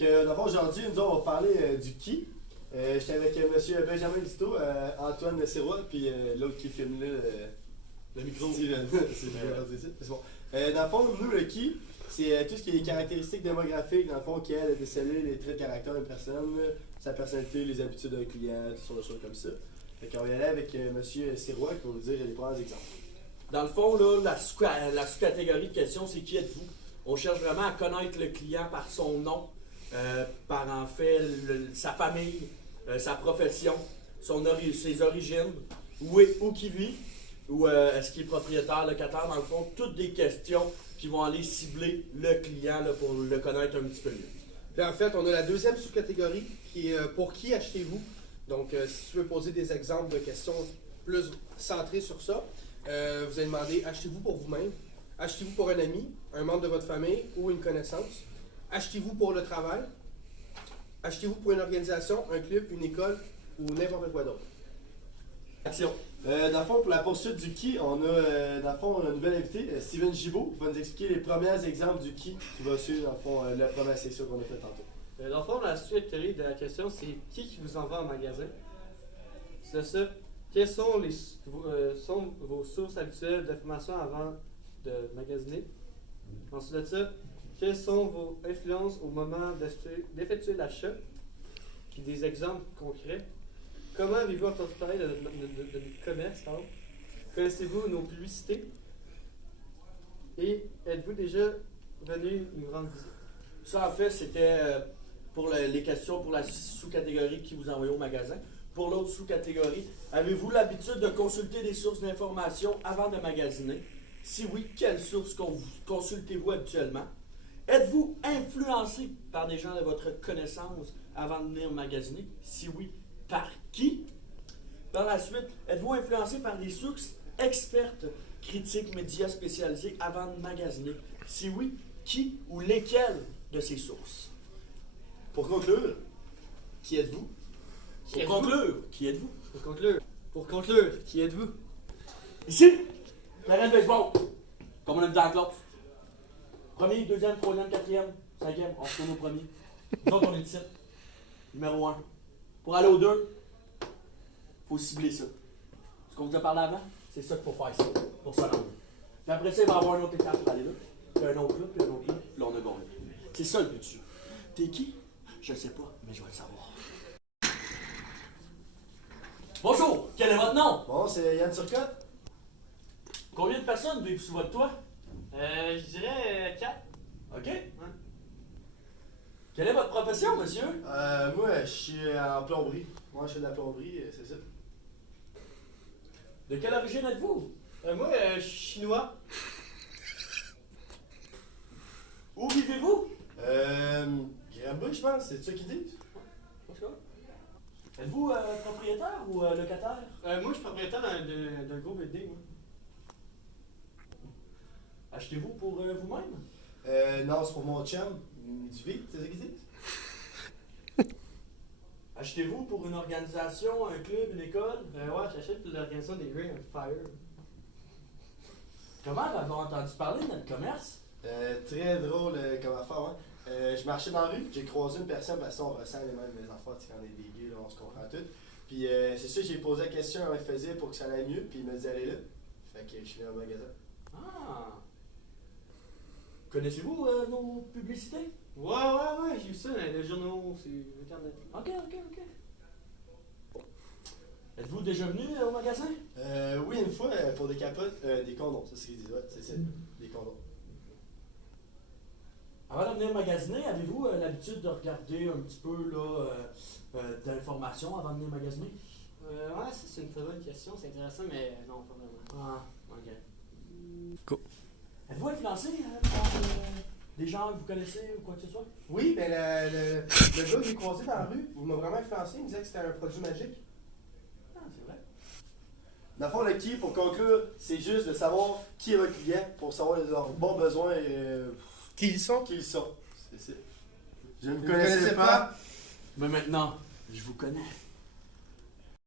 Dans le fond, aujourd'hui, nous on va parler du qui. J'étais avec M. Benjamin Lito, Antoine Sirois, puis l'autre qui filme là, le micro. Steven. C'est bon. Dans le fond, nous, le qui, c'est tout ce qui est caractéristiques démographiques, dans le fond, qui aide à déceler les traits de caractère d'une personne, sa personnalité, les habitudes d'un client, toutes sortes de choses comme ça. Fait qu'on va y aller avec M. Sirois qui va nous dire les premiers exemples. Dans le fond, là, la sous-catégorie de questions, c'est qui êtes-vous? On cherche vraiment à connaître le client par son nom, par en fait sa famille, sa profession, ses origines, où qu'il vit, ou est-ce qu'il est propriétaire, locataire, dans le fond, toutes des questions qui vont aller cibler le client là, pour le connaître un petit peu mieux. Puis en fait, on a la deuxième sous-catégorie qui est pour qui achetez-vous? Donc, si tu veux poser des exemples de questions plus centrées sur ça, vous allez demander achetez-vous pour vous-même, achetez-vous pour un ami, un membre de votre famille ou une connaissance, achetez-vous pour le travail, achetez-vous pour une organisation, un club, une école ou n'importe quoi d'autre. Action. Dans le fond, pour la poursuite du qui, on a dans le fond un nouvel invité, Steven Gibault, qui va nous expliquer les premiers exemples du qui va suivre dans le fond la première section qu'on a fait tantôt. Dans le fond, la suite de la question, c'est qui vous envoie en magasin? C'est ça. Quelles sont vos sources habituelles d'informations avant de magasiner? Ensuite de ça, quelles sont vos influences au moment d'effectuer l'achat? Puis des exemples concrets. Comment avez-vous entendu parler de notre commerce? Connaissez-vous nos publicités? Et êtes-vous déjà venu nous rendre visite? Ça, en fait, c'était pour les questions pour la sous-catégorie qui vous envoie au magasin. Pour l'autre sous-catégorie, avez-vous l'habitude de consulter des sources d'informations avant de magasiner? Si oui, quelles sources consultez-vous habituellement? Êtes-vous influencé par des gens de votre connaissance avant de venir magasiner? Si oui, par qui? Par la suite, êtes-vous influencé par des sources expertes, critiques, médias spécialisés avant de magasiner? Si oui, qui ou lesquelles de ces sources? Pour conclure, qui êtes-vous? Pour conclure, qui êtes-vous? Pour conclure, qui êtes-vous? Ici, terrain de baseball, comme on a dit dans la classe. Premier, deuxième, troisième, quatrième, cinquième, on se tourne au premier. Nous autres, on est ici. Numéro 1. Pour aller au 2, il faut cibler ça. Ce qu'on vous a parlé avant, c'est ça qu'il faut faire ça, pour ça là. Puis après ça, il va y avoir une autre étape pour aller là, puis un autre là, puis un autre là, puis là, on a gagné. C'est ça le but dessus. T'es qui? Je ne sais pas, mais je vais le savoir. Bonjour, quel est votre nom? Bon, c'est Yann Turcotte. Combien de personnes vivent sous votre toit? Je dirais 4. OK. Quelle est votre profession, monsieur? Moi, je suis en plomberie. Moi, je fais de la plomberie, c'est ça. De quelle origine êtes-vous? Moi, je suis chinois. Où vivez-vous? Granby, je pense, c'est ça qu'ils disent? Êtes-vous propriétaire ou locataire? Moi, je suis propriétaire d'un gros building. Moi. Achetez-vous pour vous-même? Non, c'est pour mon chum. Du vide, c'est ça qu'ils disent? Achetez-vous pour une organisation, un club, une école? Ouais, j'achète pour l'organisation des Ring of Fire. Comment avez-vous entendu parler de notre commerce? Très drôle comme affaire, hein. Je marchais dans la rue, j'ai croisé une personne, parce qu'on ressent les mêmes affaires, quand on est des gays, là, on se comprend tout. Puis c'est ça, j'ai posé la question comment il faisait pour que ça aille mieux, puis il me dit allez là. Fait que je suis venu au magasin. Ah! Connaissez-vous nos publicités? Ouais, j'ai vu ça dans les journaux, sur Internet. Ok. Êtes-vous déjà venu au magasin? Oui, une fois, pour des capotes, des condoms, c'est ce qu'ils disent, ouais, c'est ça, des condoms. Avant de venir magasiner, avez-vous l'habitude de regarder un petit peu d'informations avant de venir magasiner? Ouais, c'est une très bonne question, c'est intéressant, mais non, pas vraiment. Ah, ok. Cool. Êtes-vous influencé par des gens que vous connaissez ou quoi que ce soit? Oui, ben le gars que j'ai croisé dans la rue, il m'a vraiment influencé, il me disait que c'était un produit magique. Ah, c'est vrai. Dans le fond, le qui, pour conclure, c'est juste de savoir qui est votre client, pour savoir leurs bons besoins et Qui ils sont? qui ils sont. C'est ça. Je ne Vous connaissez pas? Mais maintenant, je vous connais.